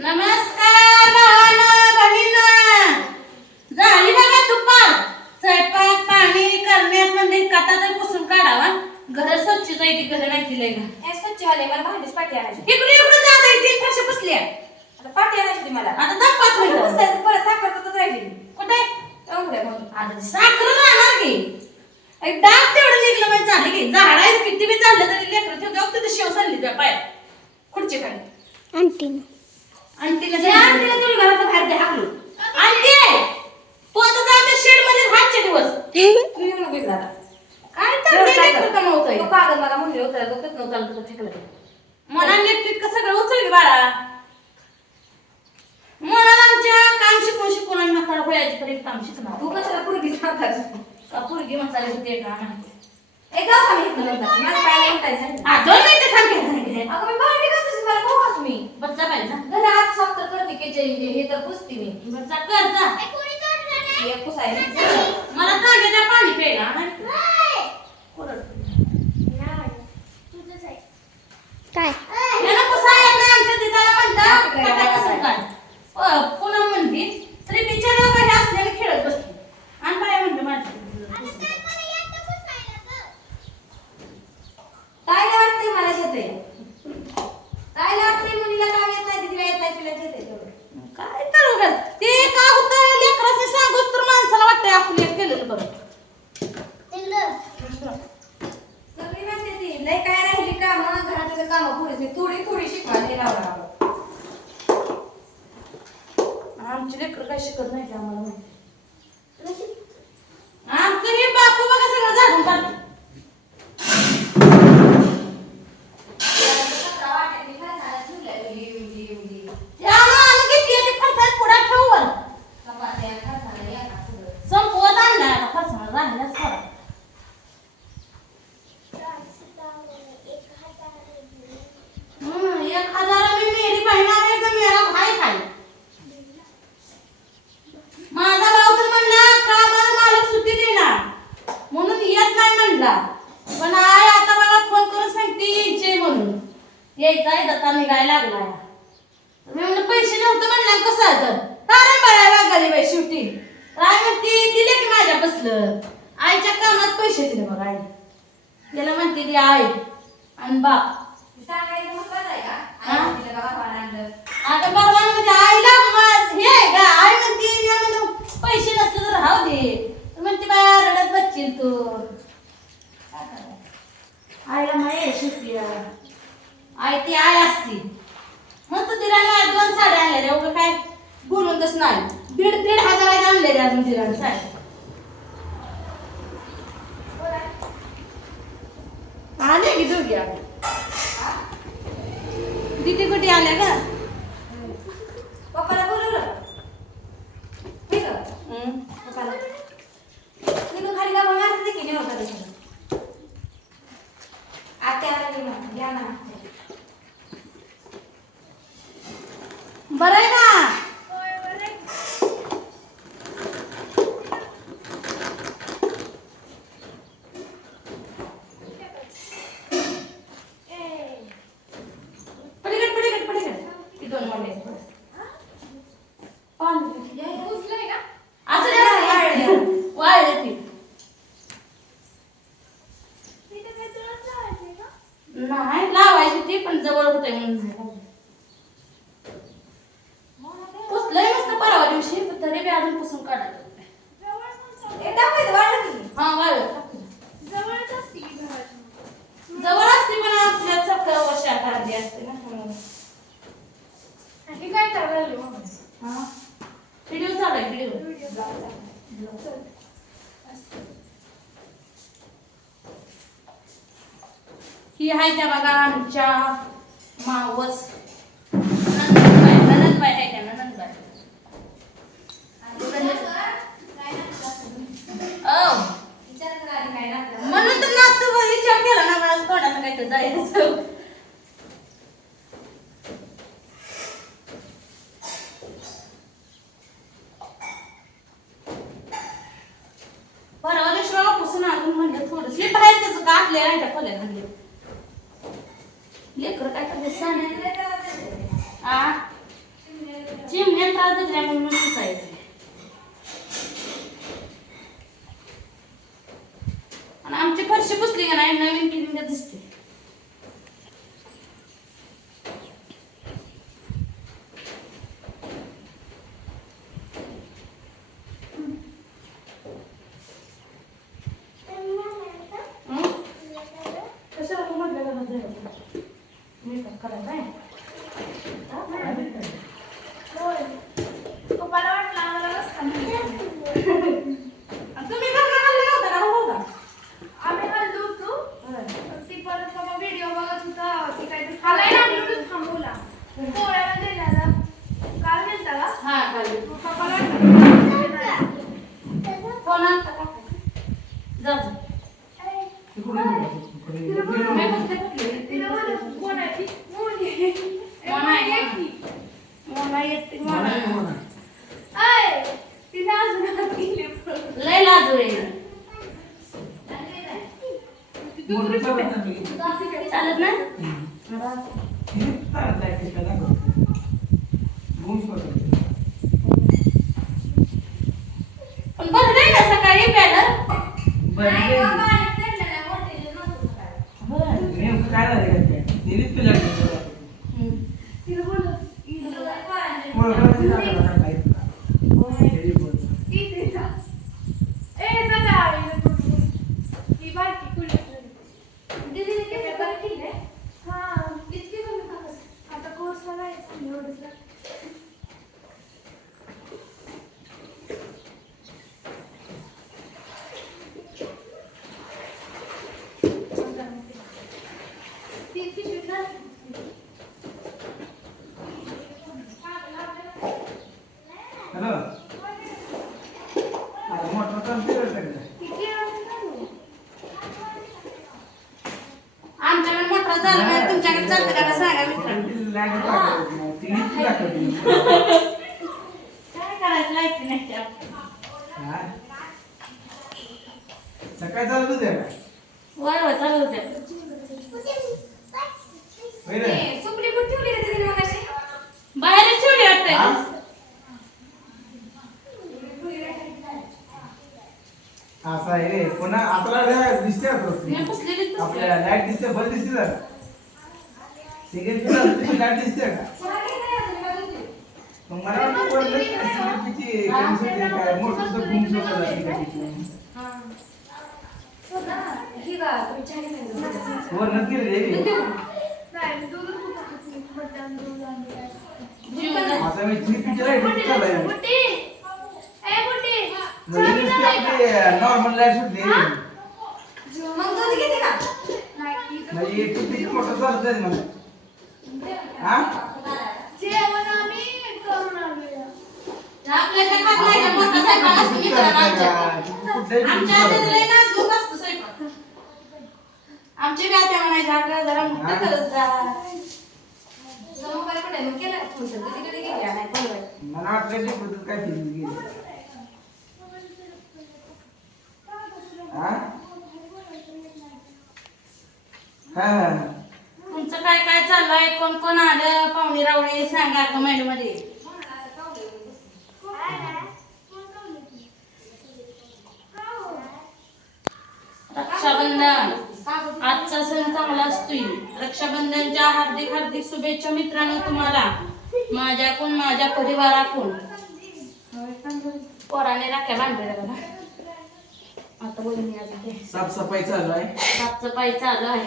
नमस्कार भावांनो, बहिणींनो. झाली बघा दुपार. स्वयंपाक पाणी करण्यात म्हणजे कटा तर पुसून काढावा. घर स्वच्छ जायची घर नाही दिले का हे स्वच्छ झाले मला भांडीच पाठी आणायची इकडे इकडे जाता येतील कशी पुसल्या आता पाठी आणायची होती मला आता 10-5 मिनिटं पुसतायचं परत साखर तर राहिली कुठे एवढ्या म्हणून आता साखर राहणार की एक डाग तेवढं निघलं म्हणजे झालं की झाडायचं किती बी झालं तरी लेकरं ठेवते तिथे शेव चालली त्या पाय खुर्ची खाली आंटीला तुला घरात बाहेर द्या हाकलू आंटी तू आता जाते शेड मध्ये राहते दिवस तू येऊ नको इकडे आता काय तर लेकरं कमावतोय तो कागद मला म्हणले उचलायला तो तिथनं उचलला तुझं फेकलं मनान लेकटीत कसं सगळं उचल की बाळा मनाला आमच्या काम शिकून शिकून आणि म्हातारा वयाची तरी काम शिकणार तू कशाला पुरगी सांगतास का पोरगी म्हातारी होते का नाही ए जाऊ का मी इथनं म्हणतास माझं काय म्हणतायचं हा 2 मिनिटं थांबते अगं मी भांडी घासायची मला खाऊ घास मी बच्चा पाहिजे घरी हात साफ तर करते की हे तर पुसते मी बच्चा कर जा हे पुसायला मला तांब्याच्या पाणी प्यायला नाही काय याला पुसायला नाही आमच्या दिदाला म्हणतात कटा कसं काय पुन्हा म्हणती तरी बिचारा घरी असलेले खेळत बसते आणि काय म्हणते माझी काय वाटतंय मला येते काय वाटतंय मुलीला काम येत नाही तिला येत नाही तुला येते तेवढं काय तर उगाच ते का होतं लेकरांनी सांगूच तर माणसाला वाटतंय आपण एक केलेलं बरं सगळी म्हणते ती लय काय राहिली काम घरातलं काम पुरेसे थोडी थोडी शिकवायला लावला आमची लेकरं काय शिकत नाही आम्हाला माहिती आमचं हे बापू बघा सगळं झाडून काढते त्यामुळे आम्ही घेतली ती फरसाण पुढे ठेवू संपवत आणला आता फरसाण राहिल्याच थोडा 1000 मी मेरी बहिणा आहे तर मेरा भाई खाई माझा भाऊ तर म्हणला का मला मालक सुट्टी देणार म्हणून येत नाही म्हणला पण आय आता मला फोन करून सांगते यायचे म्हणून यायचा दत्ता निघायला लागला मी म्हणलं पैसे नव्हते म्हणला कसं तर अरे बळायला गरीब आहे शेवटी राय म्हणते दिले की माझ्या बसलं आईच्या कामात पैसे दिले बघ आई त्याला म्हणते ती आई आणि बाप सांगायचं महत्वाचं आहे का तिला का बाबा आणलं आता भगवान म्हणजे आईला हे आहे का आई म्हणते मी म्हणलं पैसे नसले तर राहू दे तर म्हणते बाया रडत बसशील तू आईला माहिती आहे शेवटी आई ती आई असती मग तू तिला 2 साड्या आणलेल्या उगा काय बोलूनच नाही 1,500 आणलेल्या अजून तिला साड्या आले की दोघी आले दीदी कुठे आल्या का पप्पाला बोलवलं ठीक आहे पप्पाला निघून खाली का मग असं की नाही होता आत्याला घ्या ना बरं आहे ना पलीकडे ती 2 वाले वाळले ती नाही लावायची ती पण जवळ होते म्हणून पुसलंय मस्त परवा दिवशी पण तरी बी अजून पुसून काढायचं हा वाळलं जवळ असते पण आपल्या चक्कर वर्षा अर्धी असते ना काय चालू हा व्हिडिओ चालू आहे व्हिडिओ ही आहे त्या बघा आमच्या मावस नंदबाई आहे त्या नंदबाई म्हणून तर नाचतो विचार केला ना मला कोणाला काय तर जायचं परवा दिवशी पुसून अजून म्हणलं थोडं बाहेर त्याचं काढले नाही त्या खोल्यात म्हणले लेकर काय करते सांग आ हाताला धरल्या म्हणून पुसायचं. आणि आमची फरशी पुसली का नाही नवीन केली दिसते. कशाला म्हटलं का जायचं मेकअप करायचा आहे. पप्पाला वाटलं आम्हाला रस्ता नाही. तुम्ही घरला हल्ला नव्हता का होता? आम्ही हल्लो होतो. ती परत बाबा व्हिडिओ बघत होता. ती काहीतरी खायला लागली होती थांबवला. पोळ्याला दिल्याला काल गेलता का? हा खाली मग पप्पाला वाटलं फोन आणता का? जा जा. तिला बोलव. मी बसले कुठले? तिला बोलव. कोण आहे ती? मोनी. मोना आहे, ये मोना. की. मोना येते मोना. आय, तिने अजून आत गेली पण. लय लाजू आहे. चालत नाही? पण भरलंय ना सकाळी प्यायला? नाही बाबा, आणि चढलेलं आहे, मोठे नव्हतं सकाळी. तिला बोलव. इथं काय इथे जा. ए, जा जा. ही बारकी कुणी. दीदीने केस बरं केले. हां, इतकी कमी का कसं? आता कोर्सला जायचं एवढंच लागतं. ती पिशवी झाली. हॅलो मोटर कम्प्युटर किती वेळा झालं? आमच्याकडे मोठा चालू नाही, तुमच्याकडे चालतं का सांगा मित्रांनो. काय करायचं लायकी नाही त्या. सकाळी चालत होते का वय वय चालू होत्या. ए, सुपली कुठे ठेवली रे तिने मगाशी? बाहेरच ठेवली वाटतंय. असं आहे रे पुन्हा आपल्याला दिसते मी पुसलेलीच पुसली. आपल्या लाईट दिसते बल दिसते का सिगरेट लाईट दिसते का कोणा गेली नाही अजून का तुझी? मग मला वाटतं कोणतं सिगरेटची काय मोटर हां. हो ना. ही का तुम्ही चहा घेतला? वरनच गेले नाही, दूधच होतं. मटण, दूध आणि जीवन आता मी पिक्चर आहे बुट्टी. ए, बुट्टी. नॉर्मल लाईट सुटली मग दूध घेते का? नाही, म्हणजे किती मोटर चालत आहे मला हा जेवण आम्ही करून आलोय. आपल्याच्या खात नाही का मोठा स्वयंपाक असतो मित्रांनो आमच्या. आमच्या हातात लय नाजूक असतो स्वयंपाक. आमची बी आत्या म्हणायची आपल्याला जरा मोठं करत जा. तुझा मोबाईल कुठे आहे? मग केला का फोन तर? दीदीकडे गेली नाही बोलवायला. मला वाटलं ते पद्धत काय फिरून गेली हा हा तुमचं काय काय चाललंय? कोण कोण आलं? पाहुणे रावळे सांगा कमेंट मध्ये. रक्षाबंधन आजचा सण चांगला असतोय. रक्षाबंधनच्या हार्दिक हार्दिक शुभेच्छा मित्रांनो तुम्हाला माझ्याकडून माझ्या परिवाराकडून. पोराने राख्या बांधलेल्या बघा. आता बोलून साफसफाई चालू आहे साफसफाई चालू आहे.